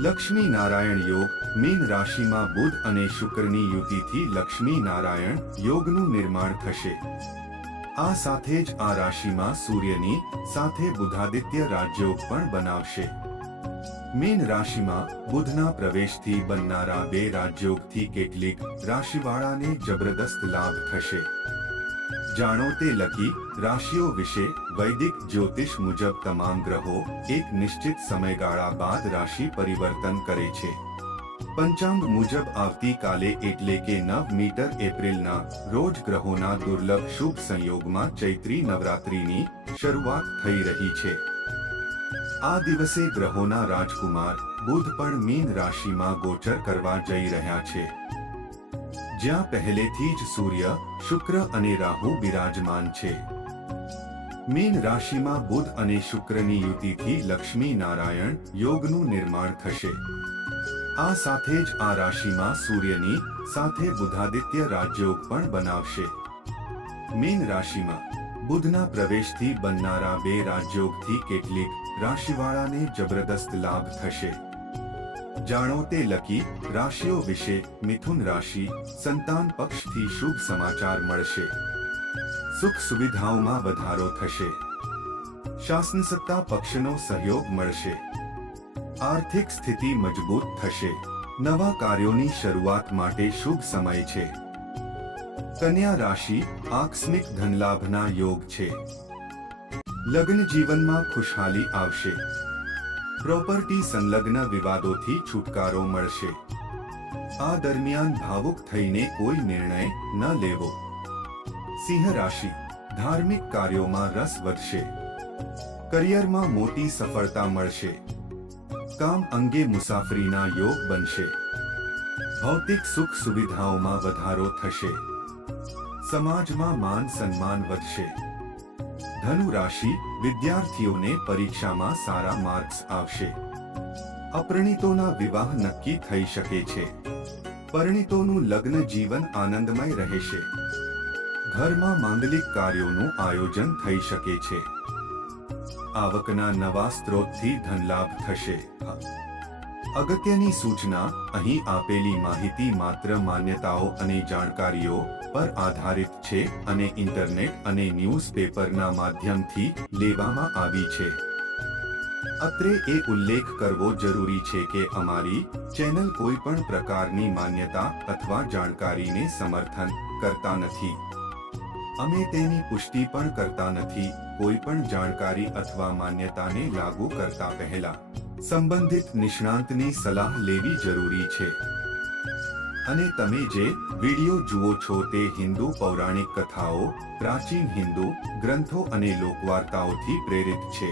લક્ષ્મી નારાયણ યોગ, મીન રાશિમાં બુધ અને શુક્રની યુતિથી લક્ષ્મી નારાયણ યોગનું નિર્માણ થશે. આ સાથે જ આ રાશિમાં સૂર્યની સાથે બુધાદિત્ય રાજયોગ પણ બનાવશે. મીન રાશિમાં બુધના પ્રવેશથી બનનારા બે રાજયોગથી કેટલીક રાશિવાળાને જબરદસ્ત લાભ થશે. જાણો તે લકી રાશિઓ વિશે વૈદિક જ્યોતિષ મુજબ તમામ ગ્રહો એક નિશ્ચિત સમયગાળા બાદ રાશિ પરિવર્તન કરે છે. પંચાંગ મુજબ આવતીકાલે એટલે કે નવ મીટર એપ્રિલના રોજ ગ્રહોના દુર્લભ શુભ સંયોગમાં ચૈત્રી નવરાત્રીની શરૂઆત થઈ રહી છે. આ દિવસે ગ્રહોના રાજકુમાર બુધ પણ મીન રાશિમાં ગોચર કરવા જઈ રહ્યા છે. જ્યાં પહેલેથી જ સૂર્ય, શુક્ર અને રાહુ બિરાજમાન છે. મીન રાશિમાં બુધ અને શુક્રની યુતિથી લક્ષ્મી નારાયણ યોગનું નિર્માણ થશે. આ સાથે જ આ રાશિમાં સૂર્યની સાથે બુધાદિત્ય રાજયોગ પણ બનાવશે. મીન રાશિમાં બુધના પ્રવેશથી બનનારા બે રાજયોગથી કેટલીક રાશિવાળાને જબરદસ્ત લાભ થશે. જાણો તે લકી રાશિઓ વિશે મિથુન રાશિ, સંતાન પક્ષથી શુભ સમાચાર મળશે. સુખ સુવિધાઓમાં વધારો થશે. શાસન સત્તા પક્ષનો સહયોગ મળશે. આર્થિક સ્થિતિ મજબૂત થશે. નવા કાર્યોની શરૂઆત માટે શુભ સમય છે. કન્યા રાશિ, આકસ્મિક ધનલાભના યોગ છે. લગ્ન જીવનમાં ખુશહાલી આવશે. પ્રોપર્ટી સંલગ્ન વિવાદોથી છુટકારો મળશે. આ દરમિયાન ભાવુક થઈને કોઈ નિર્ણય ન લેવો. સિંહ રાશિ, ધાર્મિક કાર્યોમાં રસ વધશે. કરિયરમાં મોટી સફળતા મળશે. કામ અંગે મુસાફરીના યોગ બનશે. ભૌતિક સુખ સુવિધાઓમાં વધારો થશે. સમાજમાં માન સન્માન વધશે. ધનુ રાશિ વિદ્યાર્થીઓને પરીક્ષામાં સારા માર્ક્સ આવશે. અપરિણીતોના વિવાહ નક્કી થઈ શકે છે. પરિણીતોનું લગ્ન જીવન આનંદમય રહેશે. ઘરમાં માંગલિક કાર્યોનું આયોજન થઈ શકે છે. આવકના નવા સ્ત્રોતથી ધનલાભ થશે. અગત્યની સૂચના અહીં આપેલી માહિતી માત્ર માન્યતાઓ અને જાણકારીઓ પર આધારિત છે અને ઇન્ટરનેટ અને ન્યૂઝપેપરના માધ્યમથી લેવામાં આવી છે. અત્રે એ ઉલ્લેખ કરવો જરૂરી છે કે અમારી ચેનલ કોઈ પણ પ્રકારની માન્યતા અથવા જાણકારીને સમર્થન કરતા નથી. અમે તેની પુષ્ટિ પણ કરતા નથી, કોઈ પણ જાણકારી અથવા માન્યતાને લાગુ કરતા પહેલા. સંબંધિત નિષ્ણાંતની સલાહ લેવી જરૂરી છે. અને તમે જે વીડિયો જુઓ છો તે હિન્દુ પૌરાણિક કથાઓ, પ્રાચીન હિન્દુ ગ્રંથો અને લોકવાર્તાઓથી પ્રેરિત છે.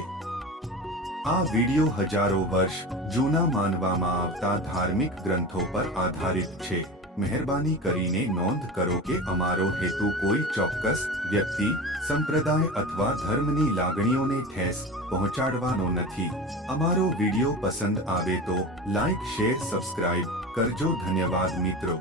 આ વીડિયો હજારો વર્ષ જૂના માનવામાં આવતા ધાર્મિક ગ્રંથો પર આધારિત છે. મહેરબાની કરીને નોંધ કરો કે અમારો હેતુ કોઈ ચોક્કસ વ્યક્તિ, સંપ્રદાય અથવા ધર્મની લાગણીઓને ઠેસ પહોંચાડવાનો નથી. અમારો વીડિયો પસંદ આવે તો લાઈક, શેર, સબસ્ક્રાઇબ કરજો ધન્યવાદ મિત્રો.